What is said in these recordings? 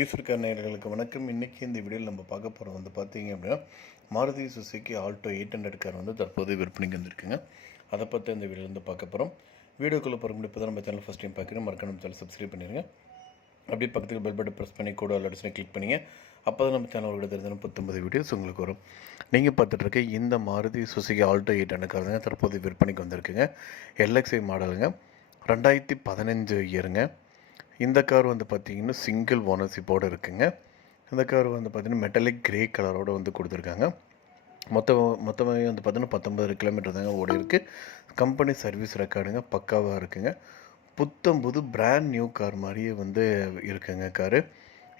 ஈஸ்வர்கார் நேயர்களுக்கு வணக்கம். இன்றைக்கி இந்த வீடியோவில் நம்ம பார்க்க போகிறது வந்து பார்த்தீங்க அப்படின்னா மாருதி சுசுகி ஆல்டோ 800 கார் வந்து தற்போது விற்பனைக்கு வந்திருக்குங்க. அதை பற்றி இந்த வீடியோவில் வந்து பார்க்க போகிறோம். வீடியோக்குள்ளே போகிற முடிப்பு தான் நம்ம சேனல் ஃபஸ்ட் டைம் பார்க்குறோம். மறக்காம நம்ம சேனல் சப்ஸ்கிரைப் பண்ணிடுங்க. அப்படியே பக்கத்துக்கு பெல் பட்டன் ப்ரெஸ் பண்ணி கூட அலர்ட்ஸ்னு கிளிக் பண்ணிங்க. அப்போ தான் நம்ம சேனலோட தெரிஞ்ச 19 வீடியோஸ் உங்களுக்கு வரும். நீங்கள் பார்த்துட்டு இருக்க இந்த மாருதி சுசுகி ஆல்டோ 800 கார் தாங்க தற்போது விற்பனைக்கு வந்திருக்குங்க. LXi மாடலுங்க, 2015 இயருங்க. இந்த கார் வந்து பார்த்திங்கன்னா சிங்கிள் ஓனர்ஷிப்போடு இருக்குங்க. இந்த கார் வந்து பார்த்திங்கன்னா மெட்டாலிக் கிரே கலரோடு வந்து கொடுத்துருக்காங்க. மொத்தமாக வந்து பார்த்திங்கன்னா 19 கிலோமீட்டர் தாங்க ஓடி இருக்குது. கம்பெனி சர்வீஸ் ரெக்கார்டுங்க பக்காவாக இருக்குங்க. புது பிராண்ட் நியூ கார் மாதிரியே வந்து இருக்குங்க காரு.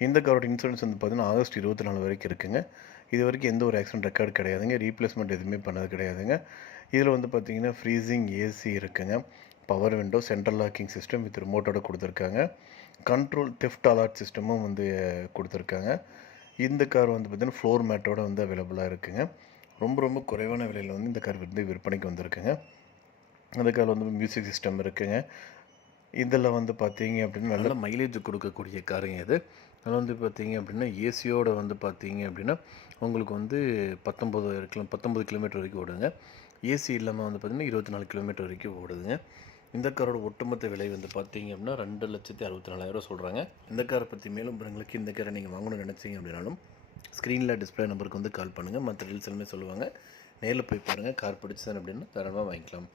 இந்த காரோட இன்சூரன்ஸ் வந்து பார்த்திங்கன்னா ஆகஸ்ட் 24 வரைக்கும் இருக்குங்க. இது வரைக்கும் எந்த ஒரு ஆக்சிடென்ட் ரெக்கார்டு கிடையாதுங்க. ரீப்ளேஸ்மெண்ட் எதுவுமே பண்ணது கிடையாதுங்க. இதில் வந்து பார்த்திங்கன்னா ஃப்ரீசிங் ஏசி இருக்குங்க. Power window, central locking system with ரிமோட்டோட கொடுத்துருக்காங்க. கண்ட்ரோல் தெஃப்ட் அலர்ட் சிஸ்டமும் வந்து கொடுத்துருக்காங்க. இந்த கார் வந்து பார்த்திங்கன்னா ஃப்ளோர் மேட்டோட வந்து அவைலபிளாக இருக்குங்க. ரொம்ப குறைவான விலையில் வந்து இந்த கார் வந்து விற்பனைக்கு வந்திருக்குங்க. அந்த கார் வந்து மியூசிக் சிஸ்டம் இருக்குங்க. இதில் வந்து பார்த்தீங்க அப்படின்னா நல்ல மைலேஜ் கொடுக்கக்கூடிய காருங்க இது. அதில் வந்து பார்த்தீங்க அப்படின்னா ஏசியோடு வந்து பார்த்தீங்க அப்படின்னா உங்களுக்கு வந்து 19 கிலோமீட்டர் வரைக்கும் ஓடுங்க. ஏசி இல்லாமல் வந்து பார்த்திங்கன்னா 24 கிலோமீட்டர் வரைக்கும் ஓடுதுங்க. இந்த காரோட ஒட்டுமொத்த விலை வந்து பார்த்தீங்க அப்படின்னா 2,64,000 சொல்கிறாங்க. இந்த காரை பற்றி மேலும் விவரங்களுக்கு இந்த காரை நீங்கள் வாங்கணும்னு நினச்சிங்க அப்படின்னாலும் ஸ்க்ரீனில் டிஸ்பிளே நம்பருக்கு வந்து கால் பண்ணுங்கள். மற்ற டீல்ஸ் எல்லாமே சொல்லுவாங்க. நேரில் போய் பாருங்கள். கார் பிடிச்சது அப்படின்னா தாராளமாக வாங்கிக்கலாம்.